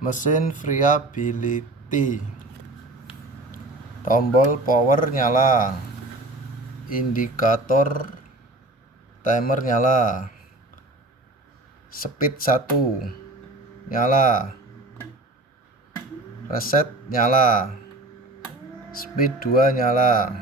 Mesin variability. Tombol power nyala. Indikator timer nyala. Speed 1 nyala. Reset nyala. Speed 2 nyala.